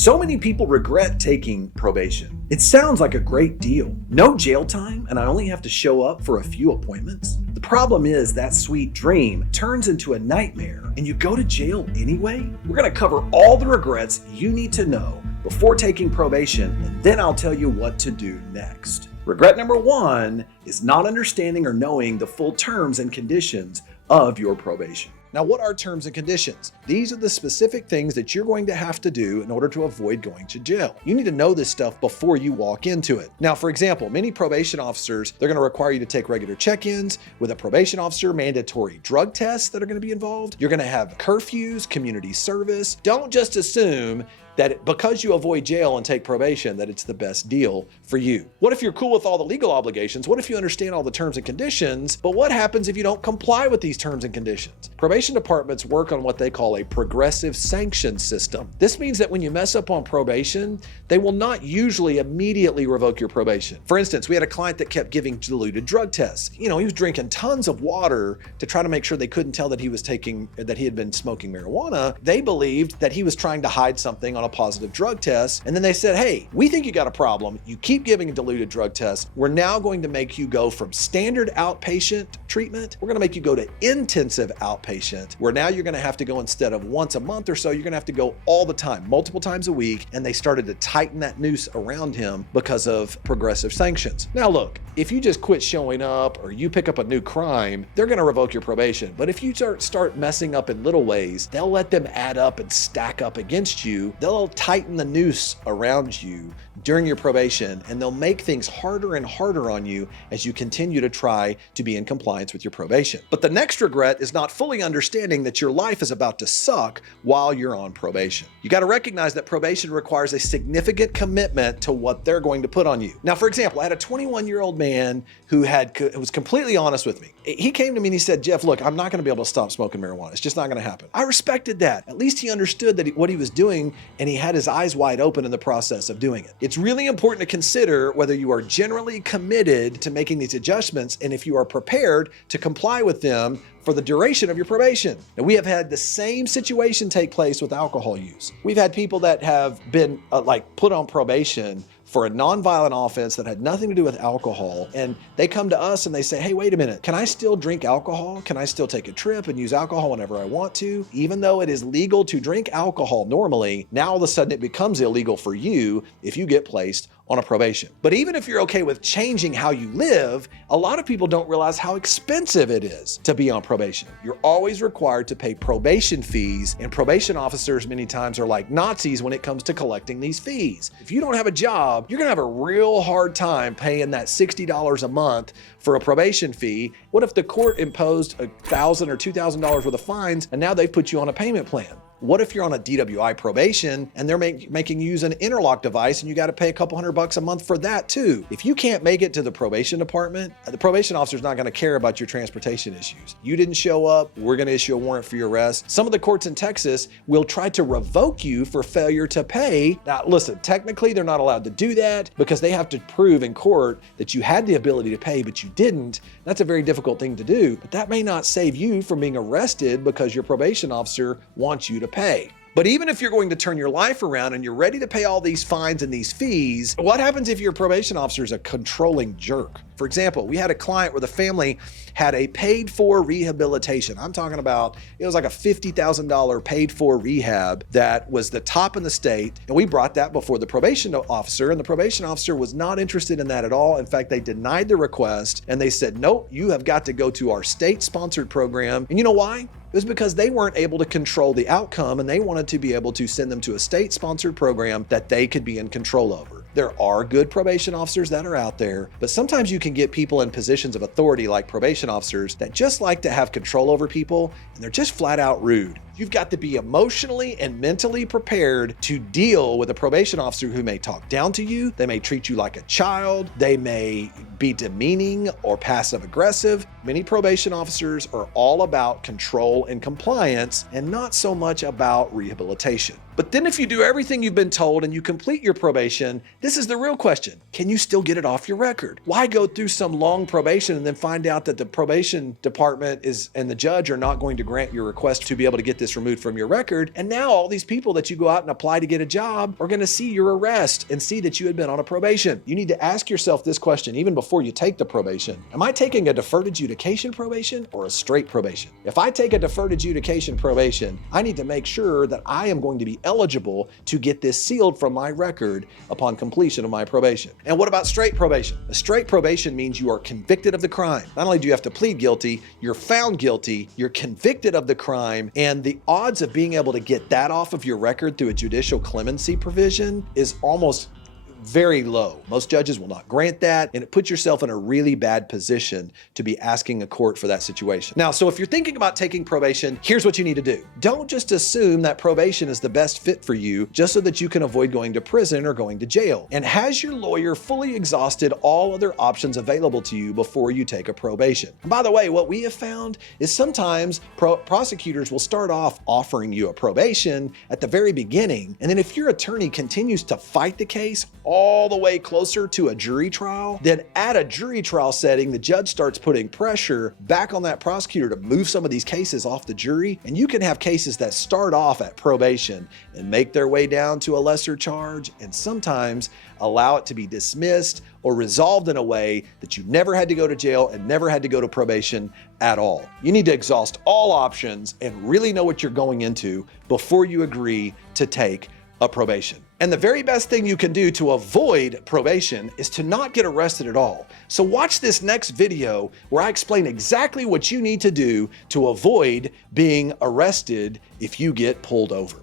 So many people regret taking probation. It sounds like a great deal. No jail time, and I only have to show up for a few appointments. The problem is that sweet dream turns into a nightmare, and you go to jail anyway? We're going to cover all the regrets you need to know before taking probation, and then I'll tell you what to do next. Regret number 1 is not understanding or knowing the full terms and conditions of your probation. Now, what are terms and conditions? These are the specific things that you're going to have to do in order to avoid going to jail. You need to know this stuff before you walk into it. Now, for example, many probation officers, they're going to require you to take regular check-ins with a probation officer, mandatory drug tests that are going to be involved. You're going to have curfews, community service. Don't just assume that because you avoid jail and take probation, that it's the best deal for you. What if you're cool with all the legal obligations? What if you understand all the terms and conditions? But what happens if you don't comply with these terms and conditions? Probation departments work on what they call a progressive sanctions system. This means that when you mess up on probation, they will not usually immediately revoke your probation. For instance, we had a client that kept giving diluted drug tests. He was drinking tons of water to try to make sure they couldn't tell that he had been smoking marijuana. They believed that he was trying to hide something on a positive drug test. And then they said, hey, we think you got a problem. You keep giving a diluted drug test. We're now going to make you go from standard outpatient treatment. We're going to make you go to intensive outpatient, where now you're going to have to go instead of once a month or so, you're going to have to go all the time, multiple times a week. And they started to tighten that noose around him because of progressive sanctions. Now, look, if you just quit showing up or you pick up a new crime, they're going to revoke your probation. But if you start messing up in little ways, they'll let them add up and stack up against you. They'll tighten the noose around you during your probation, and they'll make things harder and harder on you as you continue to try to be in compliance with your probation. But the next regret is not fully understanding that your life is about to suck while you're on probation. You got to recognize that probation requires a significant commitment to what they're going to put on you. Now, for example, I had a 21-year-old man who was completely honest with me. He came to me and he said, Jeff, look, I'm not going to be able to stop smoking marijuana. It's just not going to happen. I respected that. At least he understood that what he was doing, and he had his eyes wide open in the process of doing it. It's really important to consider whether you are generally committed to making these adjustments and if you are prepared to comply with them for the duration of your probation. Now, we have had the same situation take place with alcohol use. We've had people that have been put on probation for a nonviolent offense that had nothing to do with alcohol. And they come to us and they say, hey, wait a minute, can I still drink alcohol? Can I still take a trip and use alcohol whenever I want to? Even though it is legal to drink alcohol normally, now all of a sudden it becomes illegal for you if you get placed on a probation. But even if you're okay with changing how you live, a lot of people don't realize how expensive it is to be on probation. You're always required to pay probation fees, and probation officers many times are like Nazis when it comes to collecting these fees. If you don't have a job, you're gonna have a real hard time paying that $60 a month for a probation fee. What if the court imposed $1,000 or $2,000 worth of fines and now they've put you on a payment plan? What if you're on a DWI probation and they're making you use an interlock device and you got to pay a couple $100 a month for that too? If you can't make it to the probation department, the probation officer's not going to care about your transportation issues. You didn't show up, we're going to issue a warrant for your arrest. Some of the courts in Texas will try to revoke you for failure to pay. Now, listen, technically they're not allowed to do that because they have to prove in court that you had the ability to pay, but you didn't. That's a very difficult thing to do, but that may not save you from being arrested because your probation officer wants you to pay. But even if you're going to turn your life around and you're ready to pay all these fines and these fees, what happens if your probation officer is a controlling jerk? For example, we had a client where the family had a paid-for rehabilitation. I'm talking about, it was like a $50,000 paid-for rehab that was the top in the state. And we brought that before the probation officer, and the probation officer was not interested in that at all. In fact, they denied the request and they said, nope, you have got to go to our state-sponsored program. And you know why? It was because they weren't able to control the outcome and they wanted to be able to send them to a state-sponsored program that they could be in control over. There are good probation officers that are out there, but sometimes you can get people in positions of authority like probation officers that just like to have control over people, and they're just flat out rude. You've got to be emotionally and mentally prepared to deal with a probation officer who may talk down to you, they may treat you like a child, they may be demeaning or passive aggressive. Many probation officers are all about control and compliance and not so much about rehabilitation. But then if you do everything you've been told and you complete your probation, this is the real question. Can you still get it off your record? Why go through some long probation and then find out that the probation department and the judge are not going to grant your request to be able to get this removed from your record? And now all these people that you go out and apply to get a job are going to see your arrest and see that you had been on a probation. You need to ask yourself this question even before you take the probation. Am I taking a deferred adjudication probation or a straight probation? If I take a deferred adjudication probation, I need to make sure that I am going to be eligible to get this sealed from my record upon completion of my probation. And what about straight probation? A straight probation means you are convicted of the crime. Not only do you have to plead guilty, you're found guilty, you're convicted of the crime, and the odds of being able to get that off of your record through a judicial clemency provision is almost very low. Most judges will not grant that, and it puts yourself in a really bad position to be asking a court for that situation. Now, so if you're thinking about taking probation, here's what you need to do. Don't just assume that probation is the best fit for you just so that you can avoid going to prison or going to jail. And has your lawyer fully exhausted all other options available to you before you take a probation? And by the way, what we have found is sometimes prosecutors will start off offering you a probation at the very beginning, and then if your attorney continues to fight the case all the way closer to a jury trial, then at a jury trial setting, the judge starts putting pressure back on that prosecutor to move some of these cases off the jury. And you can have cases that start off at probation and make their way down to a lesser charge, and sometimes allow it to be dismissed or resolved in a way that you never had to go to jail and never had to go to probation at all. You need to exhaust all options and really know what you're going into before you agree to take a probation. And the very best thing you can do to avoid probation is to not get arrested at all. So watch this next video where I explain exactly what you need to do to avoid being arrested if you get pulled over.